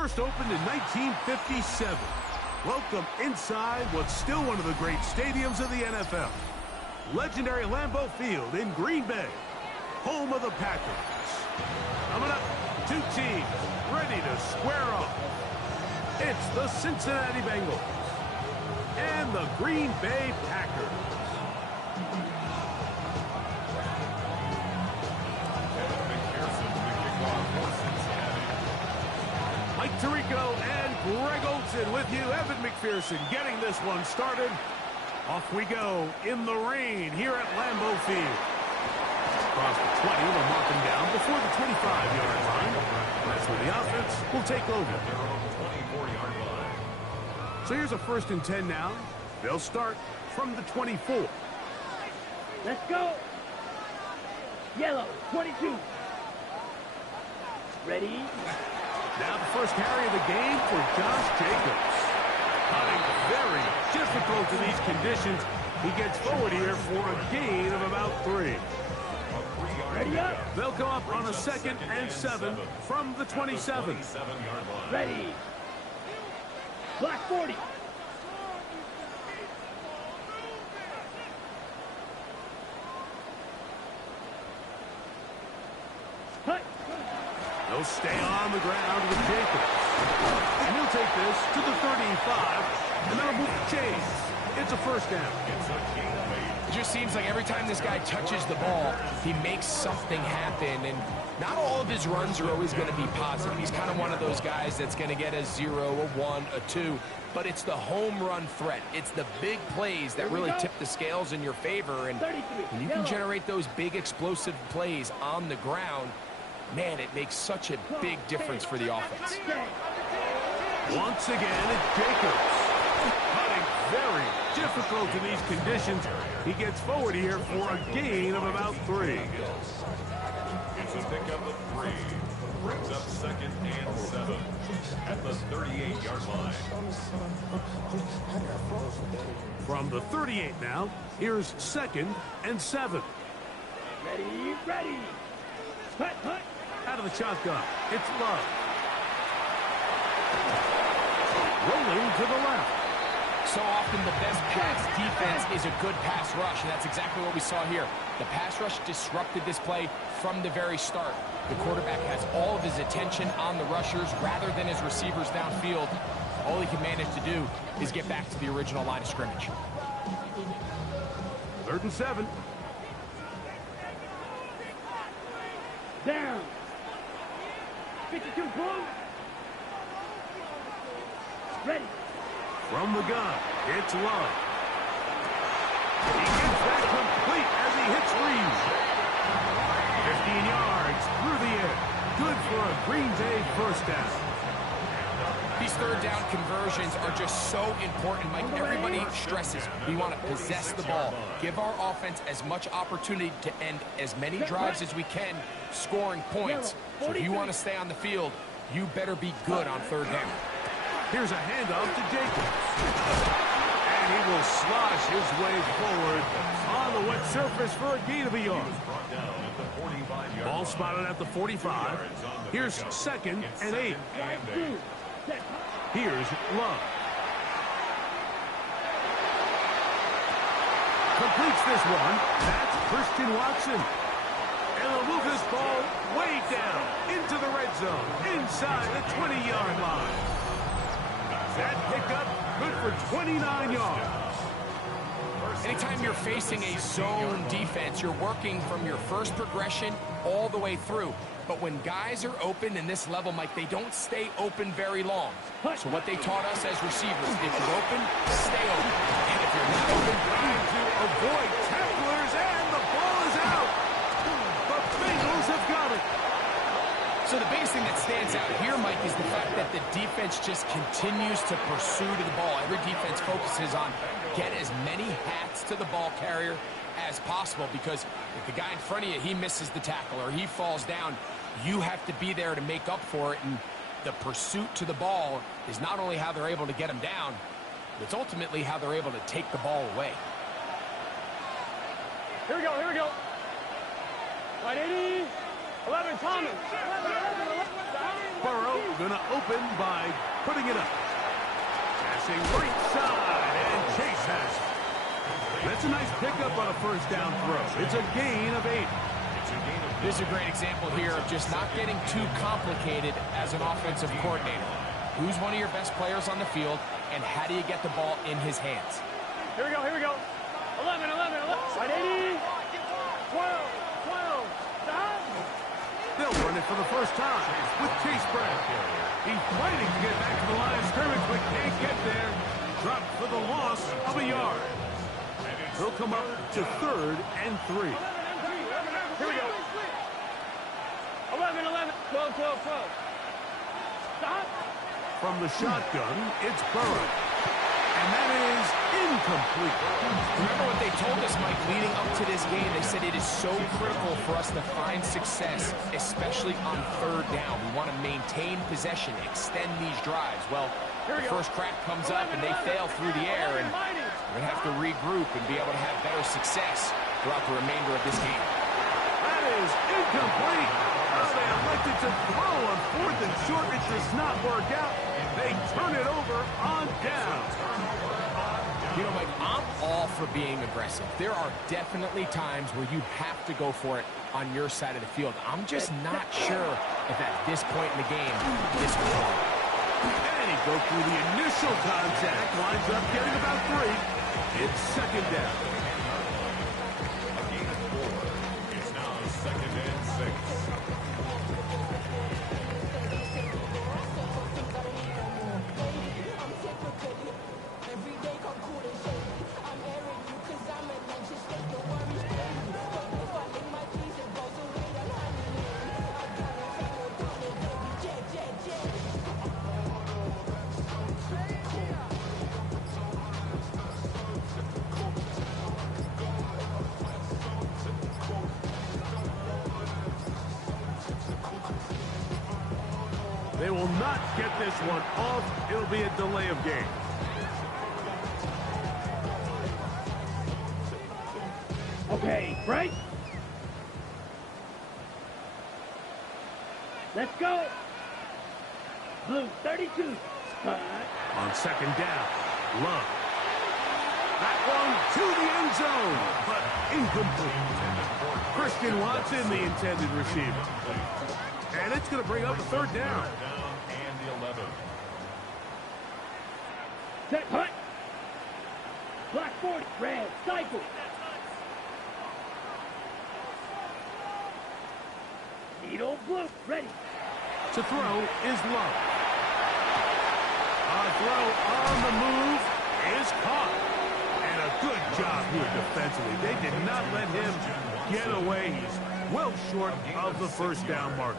First opened in 1957. Welcome inside what's still one of the great stadiums of the NFL. Legendary Lambeau Field in Green Bay, home of the Packers. Coming up, two teams ready to square off. It's the Cincinnati Bengals and the Green Bay Packers. Mike Tirico and Greg Olsen with you. Evan McPherson getting this one started. Off we go in the rain here at Lambeau Field. Across the 20, they'll mark him down before the 25-yard line. That's where the offense will take over. So here's a 1st and 10 now. They'll start from the 24. Let's go. Yellow, 22. Ready? Now the first carry of the game for Josh Jacobs. Cutting very difficult in these conditions. He gets forward here for a gain of about 3. Ready up. They'll go up on a 2nd and 7 from the 27. Ready. Block 40. Hut. They'll stay on the ground with Jacobs. And he'll take this to the 35, and then move the chains. It's a 1st down. It just seems like every time this guy touches the ball, he makes something happen. And not all of his runs are always going to be positive. He's kind of one of those guys that's going to get a 0, a 1, a 2. But it's the home run threat. It's the big plays that really tip the scales in your favor. And when you can generate those big explosive plays on the ground, man, it makes such a big difference for the offense. Once again, it's Jacobs. Cutting very difficult in these conditions. He gets forward here for a gain of about 3. It's a pickup of 3. Brings up 2nd and 7 at the 38-yard line. From the 38 now, here's 2nd and 7. Ready, ready. Hut, hut. Out of the shotgun, it's Love. Rolling to the left. So often the best pass defense is a good pass rush, and that's exactly what we saw here. The pass rush disrupted this play from the very start. The quarterback has all of his attention on the rushers rather than his receivers downfield. All he can manage to do is get back to the original line of scrimmage. 3rd and 7. Down. 52 blue. Ready. From the gun, it's Love. He gets that complete as he hits Reed. 15 yards through the air. Good for a Green Bay 1st down. These 3rd down conversions are just so important, Mike. Everybody stresses we want to possess the ball, give our offense as much opportunity to end as many drives as we can, scoring points. So if you want to stay on the field, you better be good on 3rd down. Here's a handoff to Jacobs. And he will slosh his way forward on the wet surface for a gain of a yard. Ball spotted at the 45. Here's 2nd and 8. Here's Love. Completes this one. That's Christian Watson. And they'll move this ball way down into the red zone, inside the 20-yard line. That pickup good for 29 yards. Anytime you're facing a zone defense, you're working from your first progression all the way through. But when guys are open in this level, Mike, they don't stay open very long. So what they taught us as receivers, if you're open, stay open. And if you're not open, Trying to avoid tacklers, and the ball is out. The Bengals have got it. So the biggest thing that stands out here, Mike, is the fact that the defense just continues to pursue to the ball. Every defense focuses on get as many hats to the ball carrier as possible, because if the guy in front of you, he misses the tackle or he falls down, you have to be there to make up for it. And the pursuit to the ball is not only how they're able to get him down, but it's ultimately how they're able to take the ball away. Here we go, here we go. Right, 80. 11, Thomas. Burrow going to open by putting it up. Passing right side, and Chase has it. That's a nice pickup on a first down throw. It's a gain of 8. This is a great example here of just not getting too complicated as an offensive coordinator. Who's one of your best players on the field, and how do you get the ball in his hands? Here we go, here we go. 11, 11, 11. Right 80. 12, 12. Stop. They'll run it for the first time with Chase Brown. He's fighting to get back to the line of scrimmage, but can't get there. Dropped for the loss of a yard. He'll come up to 3rd and 3. Here we go. 11, 11. 12, 12, 12. Stop. From the shotgun, it's Burrow. And that is incomplete. Remember what they told us, Mike, leading up to this game? They said it is so critical for us to find success, especially on 3rd down. We want to maintain possession, extend these drives. Well, the first crack comes up and they fail through the air, and we're going to have to regroup and be able to have better success throughout the remainder of this game. That is incomplete. Oh, they elected to throw on 4th and short. It does not work out. They turn it over on down. You know, Mike, I'm all for being aggressive. There are definitely times where you have to go for it on your side of the field. I'm just not sure if at this point in the game this will work. And he goes through the initial contact, winds up getting about 3. It's 2nd down. A gain of 4. It's now 2nd and 6. They will not get this one off. It'll be a delay of game. Okay, break. Let's go. Blue 32. On 2nd down, Love. That one to the end zone, but incomplete. Christian Watson, the intended receiver. And it's going to bring up a 3rd down. And the 11. Set, hut. Black 40, red, cycle. Needle blue, ready. To throw is Love. A throw on the move is caught. And a good job here defensively. They did not let him get away. He's well short of the first down marker.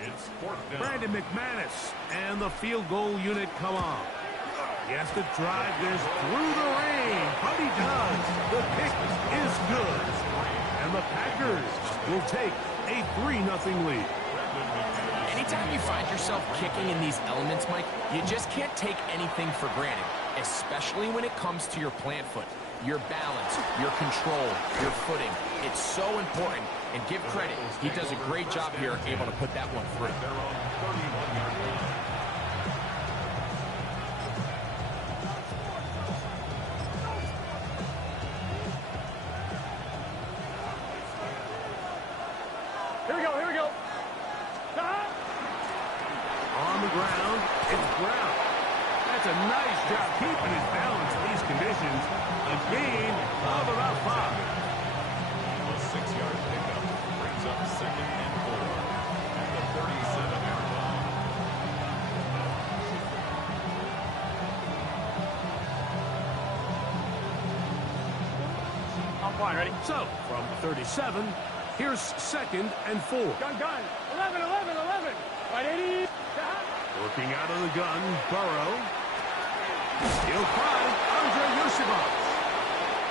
It's 4th down. Brandon McManus and the field goal unit come on. He has to drive this through the rain, but he does. The kick is good. And the Packers will take a 3-0 lead. Anytime you find yourself kicking in these elements, Mike, you just can't take anything for granted, especially when it comes to your plant foot, your balance, your control, your footing. It's so important, and give credit. He does a great job here able to put that one through. They're on 31-yard line. Here we go, here we go. Stop. On the ground, it's Brown. That's a nice job keeping his balance in these conditions. A gain of about 5. A 6-yard pickup brings up 2nd and 4 at the 37-yard line. I'm fine, ready? So, from the 37, here's 2nd and 4. Gun, gun. 11, 11, 11. Right 80. Stop. Working out of the gun, Burrow. He'll find Andre Yosibov.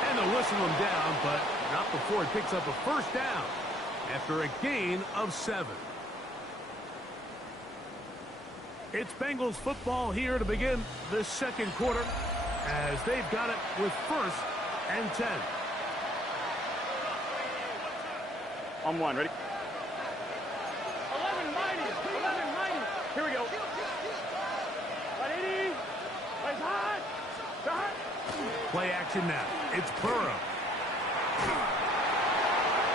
And they'll whistle him down, but not before he picks up a first down after a gain of 7. It's Bengals football here to begin the 2nd quarter as they've got it with 1st and 10. On 1, ready? 11 mighty. 11 mighty. Here we go. Play action now. It's Burrow.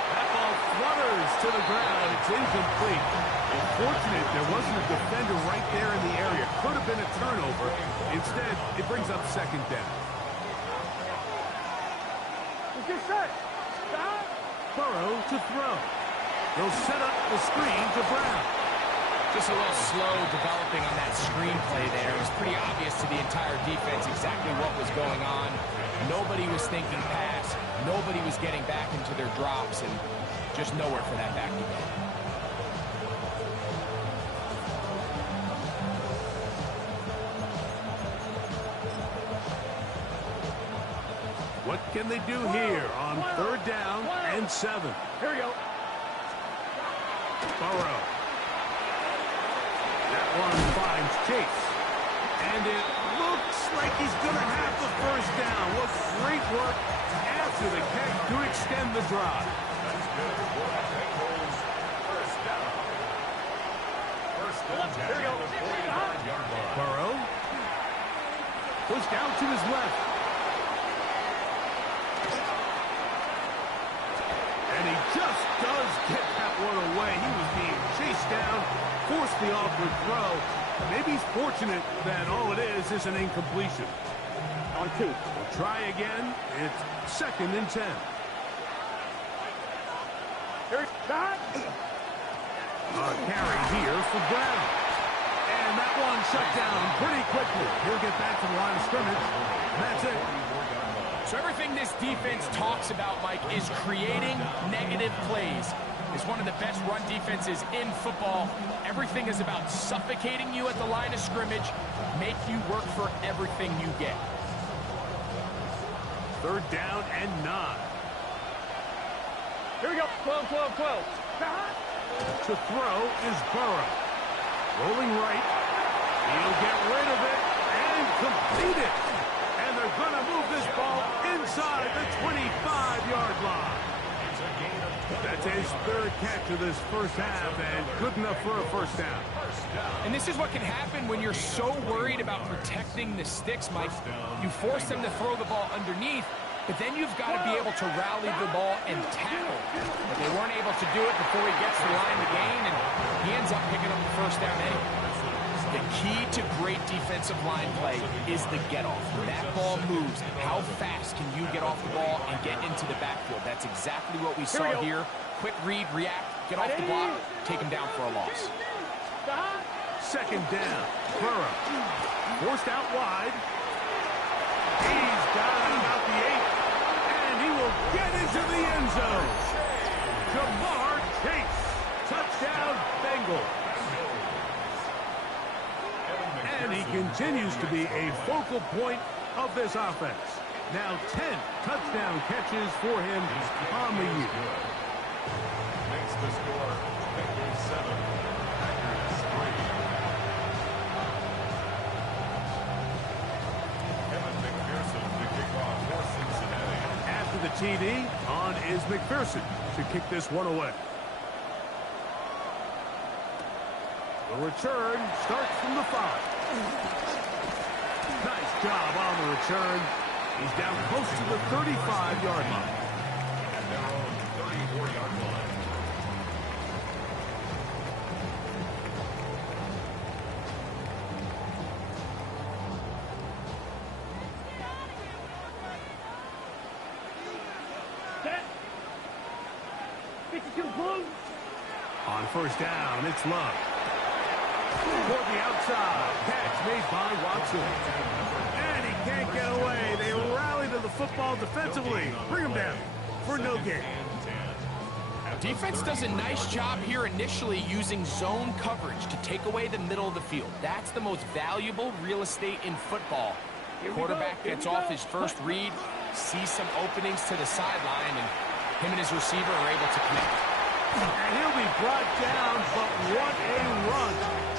That ball flutters to the ground. It's incomplete. Unfortunate there wasn't a defender right there in the area. Could have been a turnover. Instead, it brings up second down. Get set. Stop. Burrow to throw. They'll set up the screen to Brown. Just a little slow developing on that screenplay there. It was pretty obvious to the entire defense exactly what was going on. Nobody was thinking pass. Nobody was getting back into their drops, and just nowhere for that back to go. What can they do here on third down and 7? Here we go. Burrow. That one finds Chase. And it looks like he's going to have the first down. What great work after the catch to extend the drive. That's good. That goes first down. First down. Here we go. 45-yard line. Burrow. Pushed out to his left. And he just does get that one away. He was being chased down, forced the awkward throw. Maybe he's fortunate that all it is an incompletion. On 2. We'll try again. It's second and 10. Here's that. A carry here for Brown. And that one shut down pretty quickly. He'll get back to the line of scrimmage. And that's it. So everything this defense talks about, Mike, is creating negative plays. It's one of the best run defenses in football. Everything is about suffocating you at the line of scrimmage, make you work for everything you get. Third down and 9. Here we go. 12, 12, 12. To throw is Burrow. Rolling right. He'll get rid of it and complete it. And they're going to move this ball inside the 25-yard line. That's his third catch of this first half, and good enough for a first down. And this is what can happen when you're so worried about protecting the sticks, Mike. You force them to throw the ball underneath, but then you've got to be able to rally the ball and tackle. But they weren't able to do it before he gets to the line to gain, and he ends up picking up the first down anyway. The key to great defensive line play is the get-off. When that ball moves, how fast can you get off the ball and get into the backfield? That's exactly what we saw here. Quick read, react, get off the block, take him down for a loss. Second down. Burrow. Forced out wide. He's got it about the 8. And he will get into the end zone. Jamar Chase. Touchdown, Bengals. And he continues to be a focal point of this offense. Now 10 touchdown catches for him on the year. Makes the score Bengals 7, Packers 3. Kevin McPherson to kick off for Cincinnati. After the TD, on is McPherson to kick this one away. The return starts from the 5. Nice job on the return. He's down close to the 35-yard line. At their own 34-yard line. Set. 52 blue. On first down, it's Love. Toward the outside. Catch made by Watson. And he can't get away. They rally to the football defensively. Bring him down for no gain. Defense does a nice job here initially using zone coverage to take away the middle of the field. That's the most valuable real estate in football. Quarterback gets off his first read, sees some openings to the sideline, and him and his receiver are able to connect. And he'll be brought down, but what a run.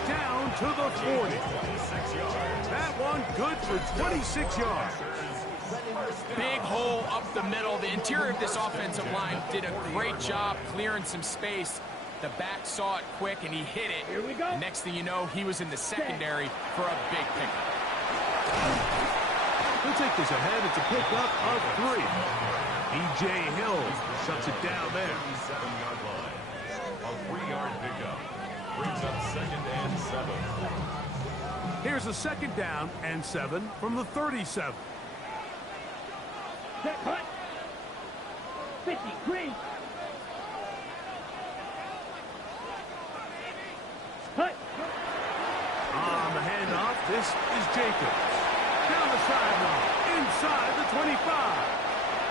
Down to the 40. That one good for 26 yards. Big hole up the middle. The interior of this offensive line did a great job clearing some space. The back saw it quick, and he hit it. Here we go. Next thing you know, he was in the secondary for a big pickup. He'll take this ahead. It's a pickup of 3. E.J. Hill shuts it down there. 7-yard line. A 3-yard pickup. Brings up 2nd and 7. Here's a 2nd down and 7 from the 37. Set, cut. 50, green. Cut. On the handoff, this is Jacobs. Down the sideline, inside the 25.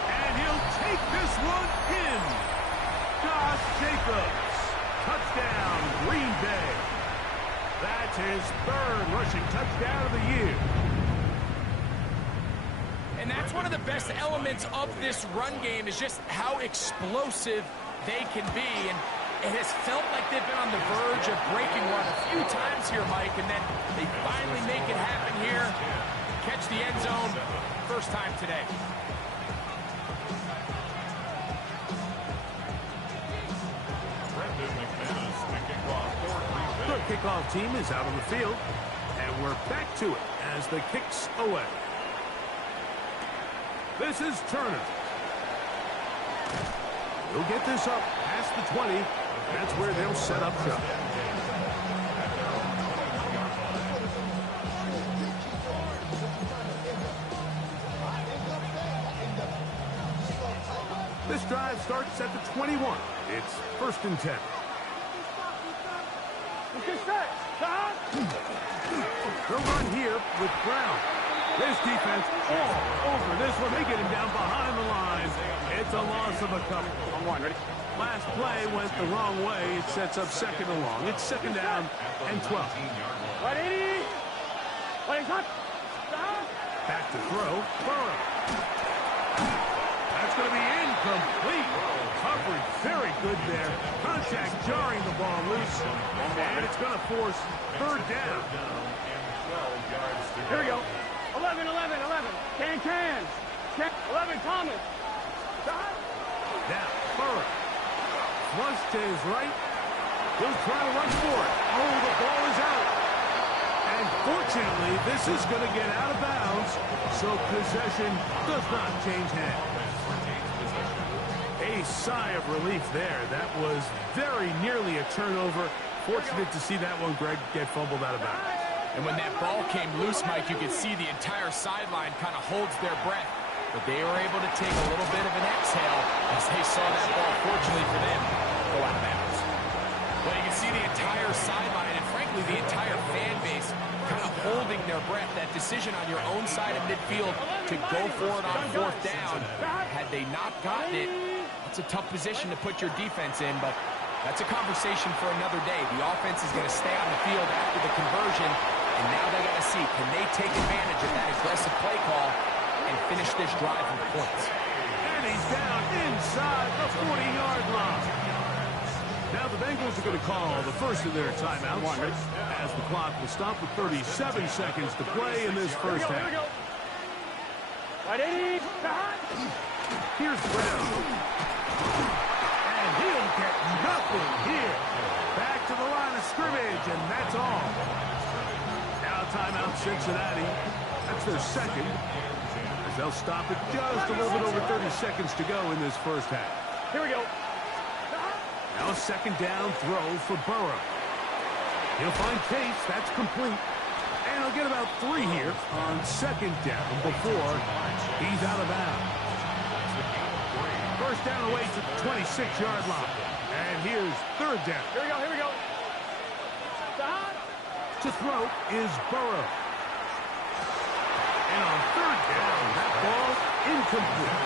And he'll take this one in. Josh Jacobs. Touchdown, Green Bay. That's his 3rd rushing touchdown of the year. And that's one of the best elements of this run game is just how explosive they can be. And it has felt like they've been on the verge of breaking one a few times here, Mike, and then they finally make it happen here. Catch the end zone, first time today. The kickoff team is out on the field, and we're back to it as the kick's away. This is Turner. He'll get this up past the 20. That's where they'll set up shop. This drive starts at the 21. It's 1st and 10. They'll run here with Brown. This defense all over this one. They get him down behind the line. It's a loss of a couple. On one, ready? Last play went the wrong way. It sets up 2nd and long. It's 2nd down and 12. Right, 80. Right, hot. Back to throw. Burrow. That's going to be incomplete. Coverage very good there. Contact jarring the ball loose. And it's going to force 3rd down. Here we go. 11, 11, 11. Can. 11, Thomas. Now, Burrow. Flush to his right. He'll try to run for it. Oh, the ball is out. And fortunately, this is going to get out of bounds, so possession does not change hands. A sigh of relief there. That was very nearly a turnover. Fortunate to see that one, Greg, get fumbled out of bounds. And when that ball came loose, Mike, you could see the entire sideline kind of holds their breath. But they were able to take a little bit of an exhale as they saw that ball, fortunately for them, go out of bounds. Well, you can see the entire sideline and, frankly, the entire fan base kind of holding their breath. That decision on your own side of midfield to go for it on 4th down, had they not gotten it, it's a tough position to put your defense in, but that's a conversation for another day. The offense is going to stay on the field after the conversion, and now they got to see, can they take advantage of that aggressive play call and finish this drive with points? And he's down inside the 40-yard line. Now the Bengals are going to call the first of their timeouts as the clock will stop with 37 seconds to play in this first half. Right, 80. Here's Brown. And he'll get nothing here. Back to the line of scrimmage, and that's all. Now timeout Cincinnati. That's their 2nd. As they'll stop it just a little bit over 30 seconds to go in this first half. Here we go. Now a 2nd down throw for Burrow. He'll find Case. That's complete. And he'll get about 3 here on 2nd down before he's out of bounds. First down away to the 26-yard line. And here's 3rd down. Here we go. To throw is Burrow. And on 3rd down, that ball incomplete.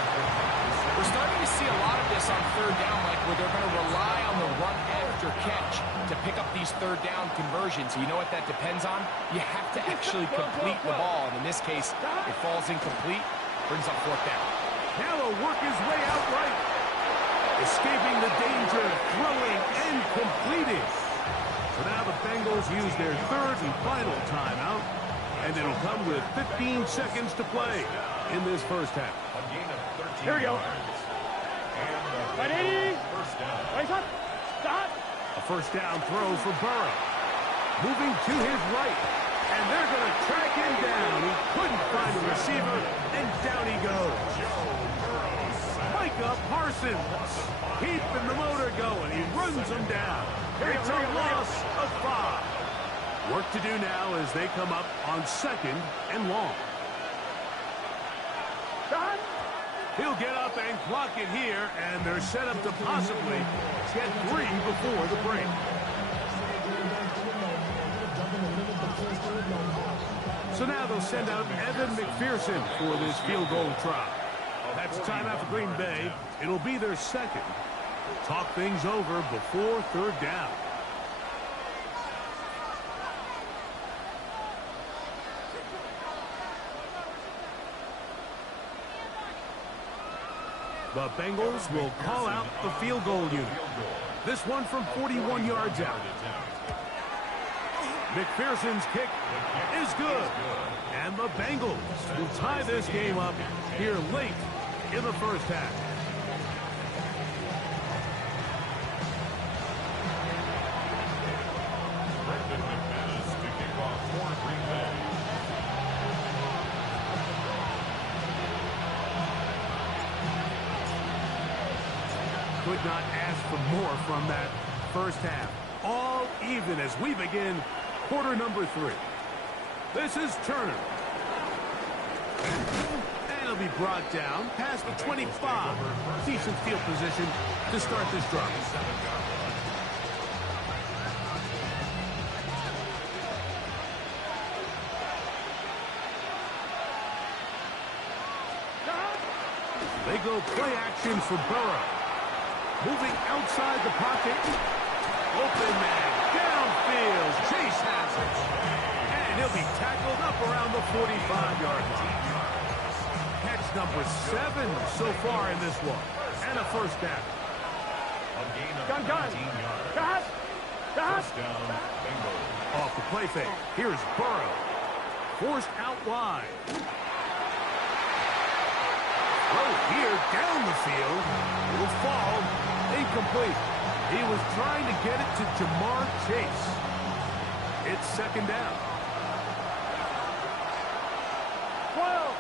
We're starting to see a lot of this on 3rd down, Mike, where they're going to rely on the run after catch to pick up these 3rd down conversions. You know what that depends on? You have to actually complete the ball. And in this case, it falls incomplete, brings up 4th down. Now he'll work his way out right. Escaping the danger, throwing, and completing. So now the Bengals use their 3rd and final timeout. And it'll come with 15 seconds to play in this first half. Here we go. Right, 80. Right, stop. A first down throw for Burrow. Moving to his right. And they're going to track him down. He couldn't find a receiver, and down he goes. Micah Parsons keeping the motor going. He runs him down. It's a loss of 5. Work to do now as they come up on 2nd and long. He'll get up and clock it here, and they're set up to possibly get 3 before the break. So now they'll send out Evan McPherson for this field goal try. That's timeout for Green Bay. It'll be their 2nd. Talk things over before 3rd down. The Bengals will call out the field goal unit. This one from 41 yards out. McPherson's kick is good. And the Bengals will tie this game up here late in the first half. Could not ask for more from that first half. All even as we begin quarter number 3. This is Turner. And he'll be brought down past the 25. Decent field position to start this drive. They go play action for Burrow. Moving outside the pocket. Open man. Downfield. Chase has it. And he'll be tackled up around the 45-yard line. Catch number 7 so far in this one. And a first down. Gun. First down, Bengals. Off the play fake. Here's Burrow. Forced out wide. Throw here down the field. Will fall. Incomplete. He was trying to get it to Jamar Chase. It's 2nd down. 12.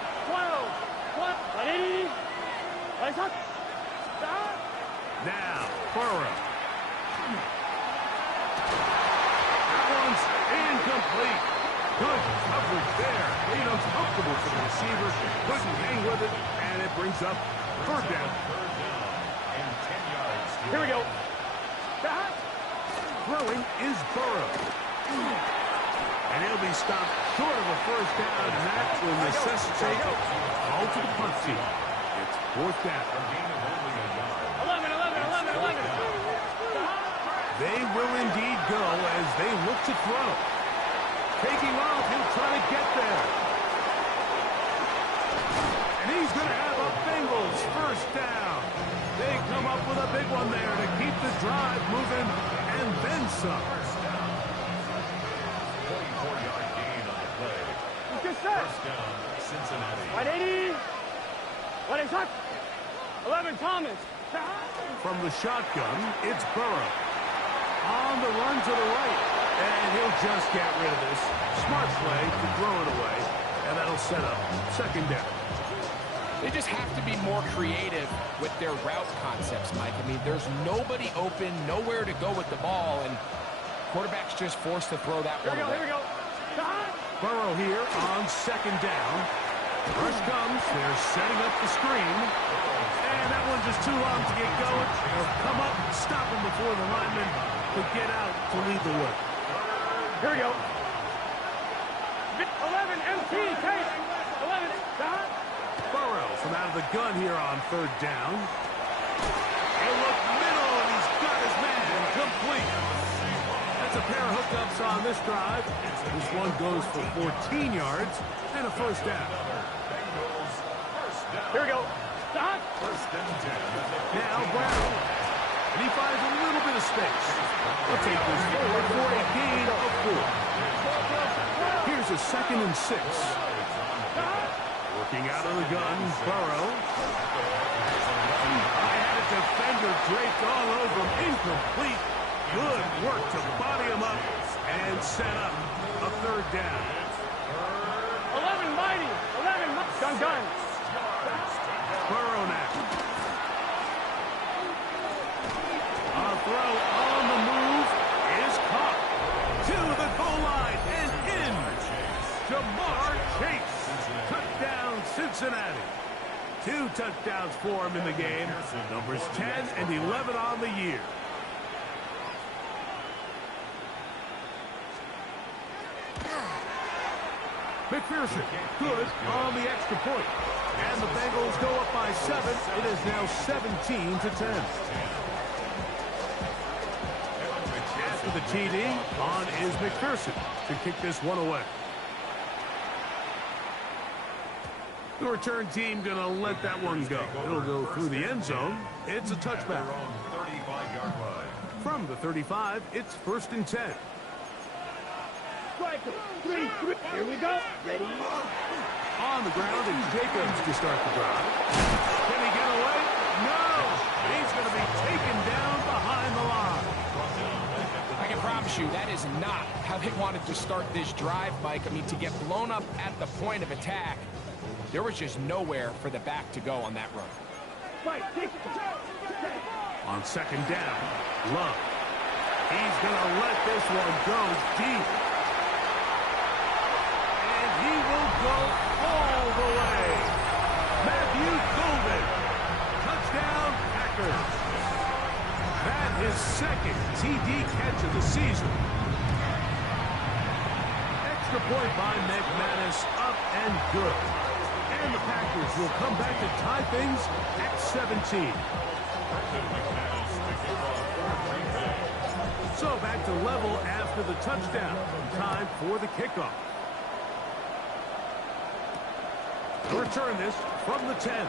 Now, Burrow. That one's incomplete. Good coverage there. Made uncomfortable for the receiver. Couldn't hang with it, and it brings up 3rd down. Here we go. Throwing is Burrow. And he'll be stopped short of a first down, and that will necessitate a call to the punt team. It's 4th down. 11. They will indeed go as they look to throw. Taking off, he'll try to get there. And he's going to have a Bengals first down. They come up with a big one there to keep the drive moving, and then some. 44-yard gain on the play. Good set. First down, Cincinnati. 180. 11 Thomas. From the shotgun, it's Burrow. On the run to the right. And he'll just get rid of this. Smart play to throw it away. And that'll set up 2nd down. They just have to be more creative with their route concepts, Mike. I mean, there's nobody open, nowhere to go with the ball, and quarterback's just forced to throw that one away. Here we go. Burrow here on 2nd down. Rush comes. They're setting up the screen. And that one's just too long to get going. They'll come up and stop him before the lineman could get out to lead the way. Here we go. 11 MT. Take. 11. Burrow from out of the gun here on 3rd down. He'll look middle, and he's got his man complete. That's a pair of hookups on this drive. This one goes for 14 yards and a first down. Here we go. Now Brown. And he finds a little bit of space. He'll take this forward for a gain of 4. Here's a 2nd and 6. Working out of the gun, Burrow. I had a defender draped all over him. Incomplete. Good work to body him up. And set up a third down. 11 mighty. 11 mighty. Gun. Burrow now. A throw on the move is caught. To the goal line and in. Jamar Chase. Touchdown, Cincinnati. 2 touchdowns for him in the game. Numbers 10 and 11 on the year. McPherson, good on the extra point. And the Bengals go up by 7. It is now 17-10. After the TD, on is McPherson to kick this one away. The return team going to let that one go. It'll go through the end zone. It's a touchback. From the 35, it's 1st and 10. Strike 3. Here we go. Ready? On the ground, it's Jacobs to start the drive. Can he get away? No! He's going to be taken down behind the line. I can promise you that is not how they wanted to start this drive, Mike. I mean, to get blown up at the point of attack, there was just nowhere for the back to go on that run. On 2nd down, Love. He's going to let this one go deep. And he will go all the way. Matthew Golden. Touchdown, Packers. That is 2nd TD catch of the season. Extra point by McManus, up and good. And the Packers will come back to tie things at 17. So back to level after the touchdown. Time for the kickoff. Return this from the 10.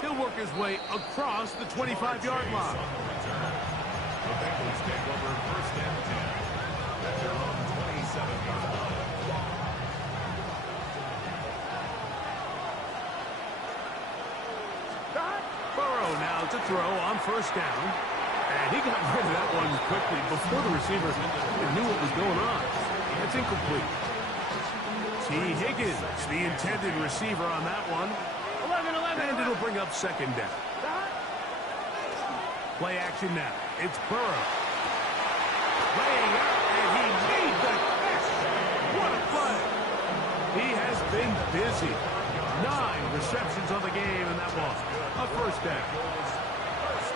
He'll work his way across the 25-yard line. The Bengals take over 1st and 10 at their own 27-yard line. Burrow now to throw on 1st down. And he got rid of that one quickly before the receiver knew what was going on. It's incomplete. T. Higgins, the intended receiver on that one. 11. And it'll bring up 2nd down. Play action now. It's Burrow. Laying out, and he made the catch. What a play. He has been busy. 9 receptions on the game, and that one a 1st down.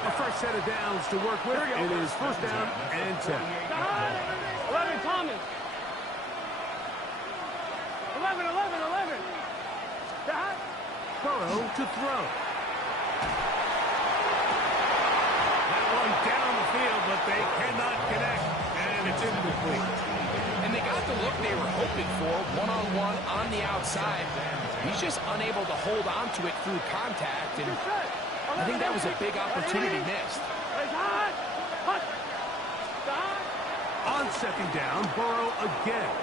A fresh set of downs to work with. It is 1st down and 10. 11 Thomas. 11. Burrow to throw. That one down the field, but they cannot connect, and it's incomplete. And they got the look they were hoping for, one-on-one on the outside. He's just unable to hold on to it through contact, and I think that was a big opportunity missed. On 2nd down, Burrow again.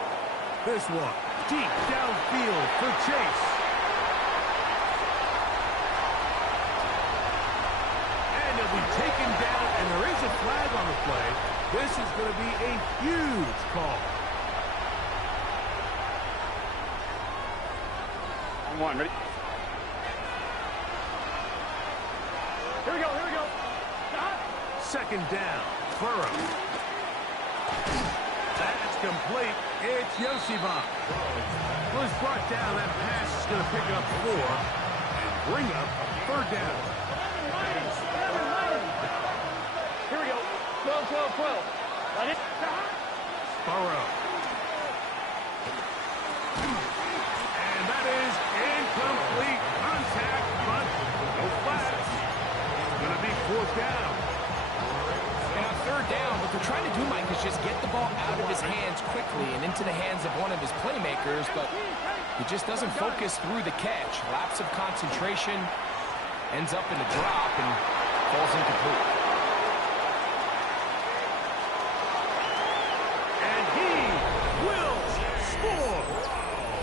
This one, deep downfield for Chase. And he'll be taken down, and there is a flag on the play. This is going to be a huge call. One, ready? Here we go. 2nd down, Burrow. That's complete. It's Yosibah. Was brought down. That pass is going to pick up 4 and bring up 3rd down. Here we go. 12. Let it. Burrow. And that is incomplete contact, but no flags. It's going to be 4th down. And on 3rd down, what they're trying to do, Mike, is just get the ball out of his hands quickly and into the hands of one of his playmakers, but he just doesn't focus through the catch. Lapse of concentration, ends up in a drop, and falls incomplete. And he will score.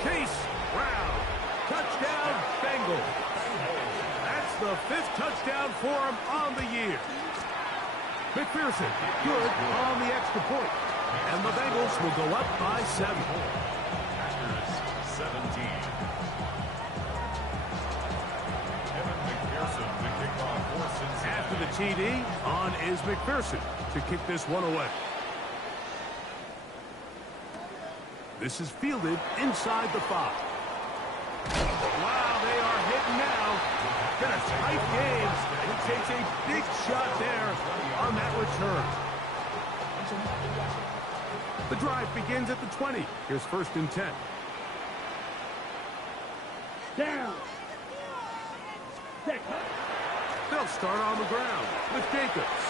Chase Brown. Touchdown, Bengals. That's the 5th touchdown for him on the year. McPherson, good on the extra point. And the Bengals will go up by 7. Packers 17. Evan McPherson to kick off for Cincinnati. After the TD, on is McPherson to kick this one away. This is fielded inside the 5. Wow, they are hitting now. Been a tight game. He takes a big shot there on that return. The drive begins at the 20. Here's 1st and 10. Down. They'll start on the ground with Jacobs.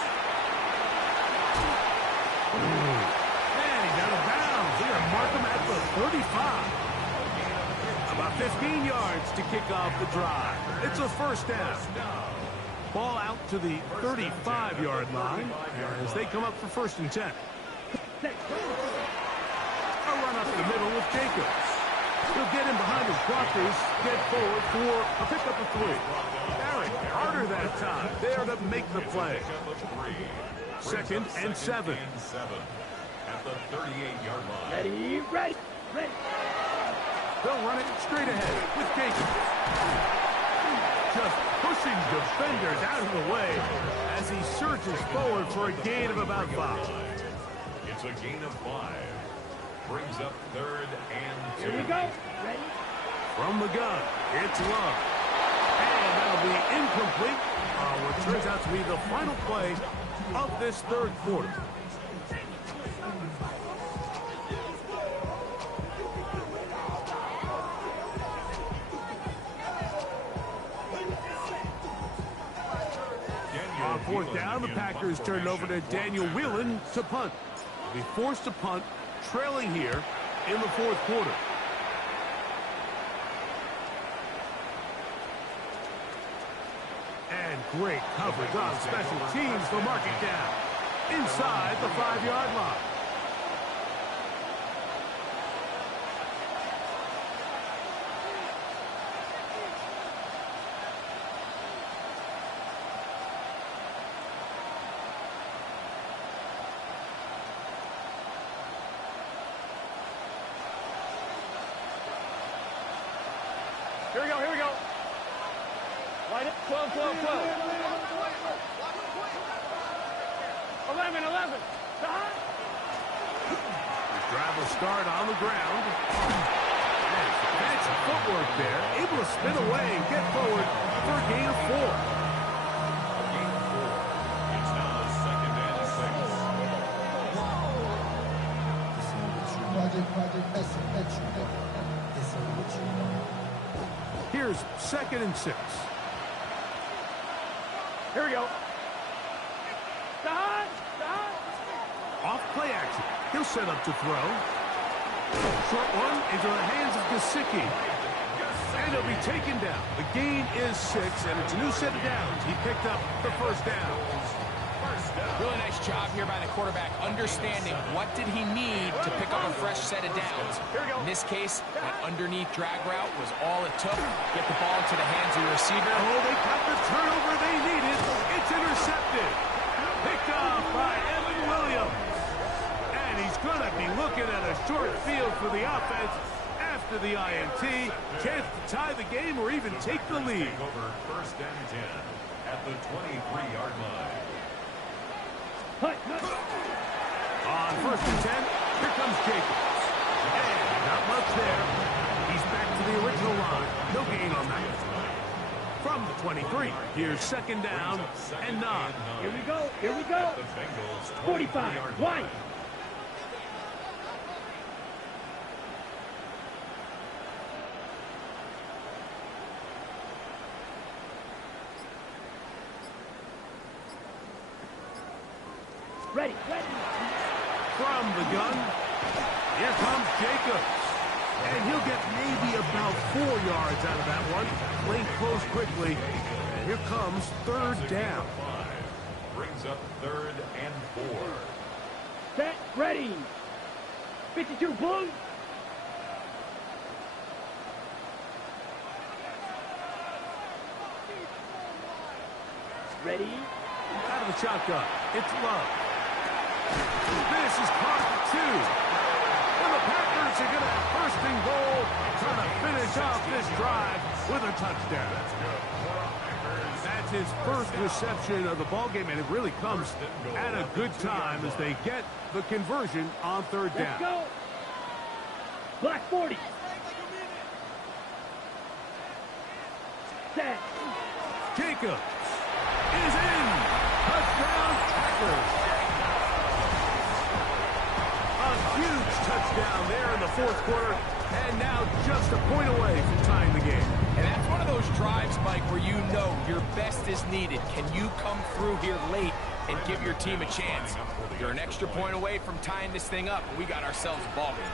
And he's out of bounds. They're going to mark him at the 35. About 15 yards to kick off the drive. It's a 1st down. Ball out to the 35-yard line as they come up for 1st and 10. A run up the middle with Jacobs. He'll get in behind his blockers, get forward for a pickup of 3. Barrett, harder that time, there to make the play. 2nd and 7. At the 38-yard line. Ready, ready, ready. They'll run it straight ahead with Jacobs. Just pushing defenders out of the way as he surges forward for a gain of about 5. It's a gain of 5. Brings up 3rd and 2. Here we go. Ready? From the gun, it's Love. And that'll be incomplete on what turns out to be the final play of this 3rd quarter. On 4th down, the Packers turn it over to Daniel Whelan to punt. Be forced to punt, trailing here in the 4th quarter. And great coverage on special teams to mark it down inside the 5-yard line. Here we go, here we go. Line it, 12, 12, 12. 11, 11. The drive will start on the ground. And fancy footwork there. Able to spin away and get forward for a gain of 4. Gain of 4. It's now 2nd and 6. Here's 2nd and 6. Here we go. Off play action. He'll set up to throw. Short one into the hands of Gesicki. And he'll be taken down. The gain is 6, and it's a new set of downs. He picked up the 1st down. Really nice job here by the quarterback, understanding what did he need to pick up a fresh set of downs. In this case, that underneath drag route was all it took. Get the ball into the hands of the receiver. Oh, they got the turnover they needed. It's intercepted. Picked off by Evan Williams. And he's going to be looking at a short field for the offense after the INT. Chance to tie the game or even take the lead. Over 1st and 10 at the 23-yard line. On 1st and 10, here comes Jacobs. And not much there. He's back to the original line. No gain on that. From the 23, here's 2nd down and 9. Here we go, here we go. 45, wide. Ready, ready. From the gun, here comes Jacobs. And he'll get maybe about 4 yards out of that one. Lane close quickly. And here comes 3rd down. Brings up 3rd and 4. Set, ready. 52, boom. Ready. Out of the shotgun. It's Love. This is caught at 2. And the Packers are going to have first and goal, trying to finish off this drive with a touchdown. That's his first reception of the ballgame, and it really comes at a good time as they get the conversion on third down. Let's go. Black 40. Set. Jacobs is in. Touchdown, Packers. A huge touchdown there in the fourth quarter, and now just a point away from tying the game. And that's one of those drives, Mike, where you know your best is needed. Can you come through here late and give your team a chance? You're an extra point away from tying this thing up, and we got ourselves a ball game.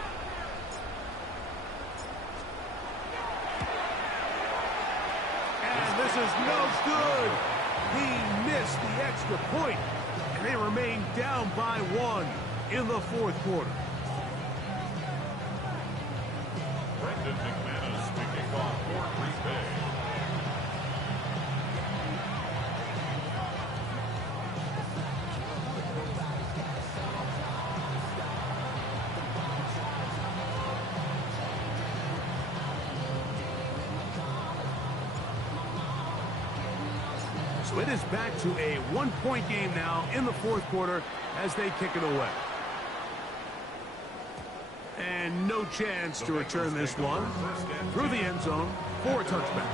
And this is no good. He missed the extra point, and they remain down by 1 in the fourth quarter. Brendan McManus to kick off for Green Bay. So it is back to a 1-point game now in the fourth quarter as they kick it away. And no chance to return this one through the end zone for a touchback.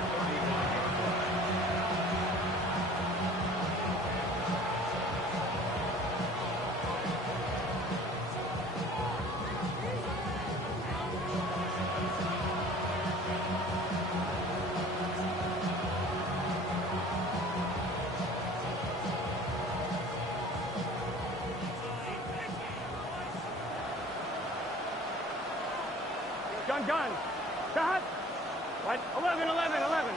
Gun. Shot. What? 11. 11. 11.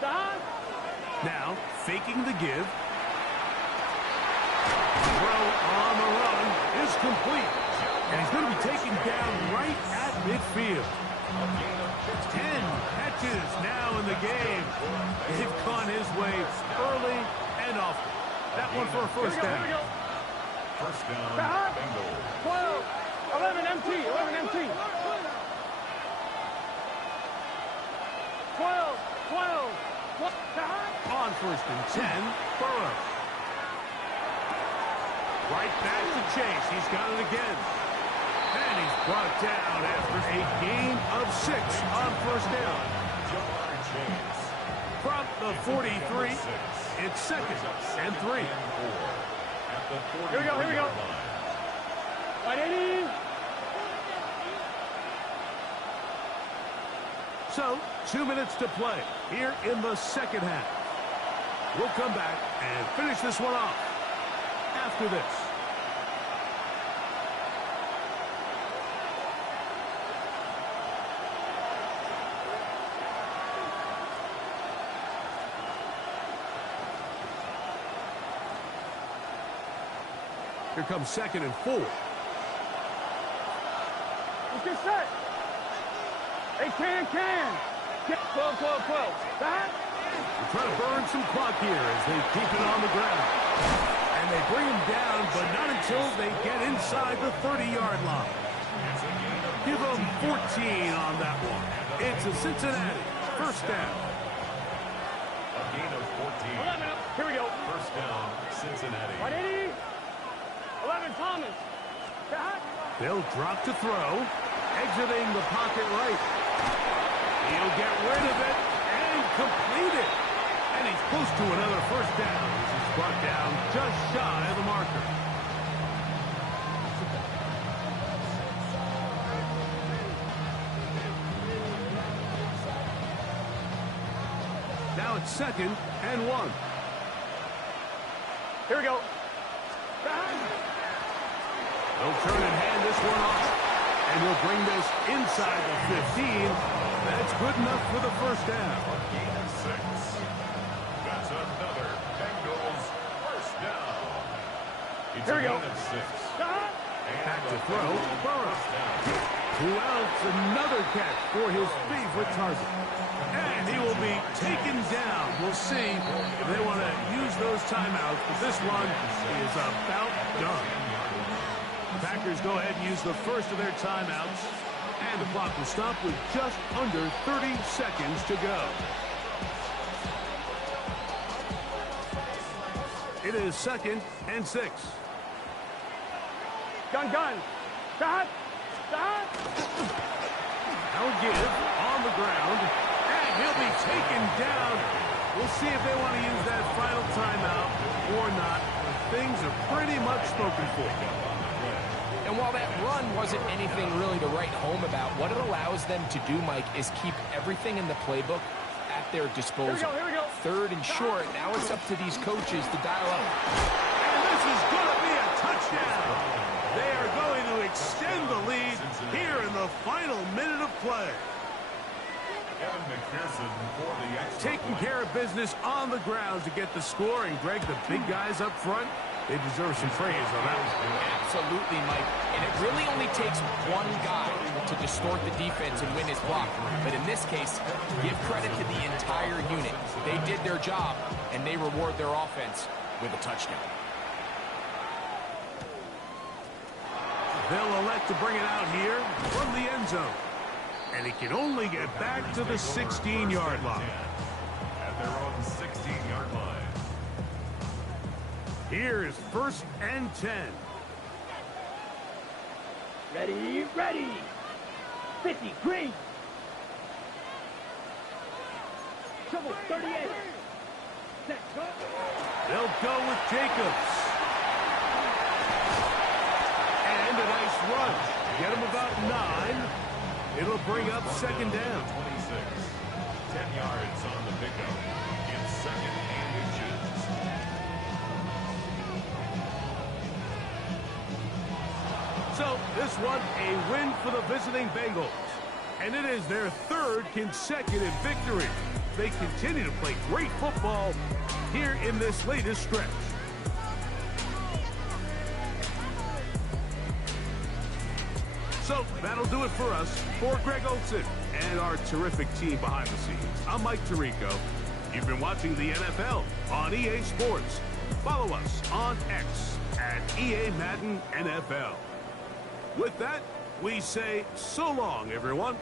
Shot. Now, faking the give. Throw on the run is complete. And he's going to be taken down right at midfield. 10 catches now in the game. They've gone his way early and often. That one for a first down. Here we go. First down, Bengals. 12. 11 MT. 11 MT. 12. On first and 10, Burrow. Right back to Chase. He's got it again. And he's brought down after a gain of 6 on first down. From the 43, it's second and 3. Here we go. Right 80. So, 2 minutes to play here in the second half. We'll come back and finish this one off after this. Here comes second and 4. Let's get set. They can. 12. That. They try to burn some clock here as they keep it on the ground. And they bring him down, but not until they get inside the 30-yard line. Give them 14 on that one. It's a Cincinnati first down. A gain of 14. 11 up. Here we go. First down, Cincinnati. 180. 11 Thomas. Shot. They'll drop to throw, exiting the pocket right. He'll get rid of it and complete it. And he's close to another first down. This is brought down just shy of the marker. Now it's second and 1. Here we go. They'll turn and hand this one off. And we'll bring this inside the 15. That's good enough for the first down. A gain of 6. That's another Bengals first down. It's Here we a go. gain of 6. Back to throw. Burrow. Well, it's another catch for his favorite target. And he will be taken down. We'll see if they want to use those timeouts, but this one is about done. The Packers go ahead and use the first of their timeouts, and the clock will stop with just under 30 seconds to go. It is 2nd and 6. Gun. Stop. Now give on the ground, and he'll be taken down. We'll see if they want to use that final timeout or not. Things are pretty much spoken for. And while that run wasn't anything really to write home about, what it allows them to do, Mike, is keep everything in the playbook at their disposal. Here we go. 3rd and short. Now it's up to these coaches to dial up. And this is going to be a touchdown. They are going to extend the lead here in the final minute of play. Taking care of business on the ground to get the score. And, Greg, the big guys up front, they deserve some praise on that one. Absolutely, Mike. And it really only takes one guy to distort the defense and win his block. But in this case, give credit to the entire unit. They did their job, and they reward their offense with a touchdown. They'll elect to bring it out here from the end zone. And he can only get back to the 16-yard line. At their own 16-yard line. Here is 1st and 10. Ready. 50, green. Trouble, 38. Set, go. They'll go with Jacobs. And a nice run. Get him about 9. It'll bring up 2nd down. 26. 10 yards on the pickup. It's 2nd and inches. So this one, a win for the visiting Bengals. And it is their 3rd consecutive victory. They continue to play great football here in this latest stretch. So that'll do it for us. For Greg Olsen and our terrific team behind the scenes, I'm Mike Tirico. You've been watching the NFL on EA Sports. Follow us on X at EA Madden NFL. With that, we say so long, everyone.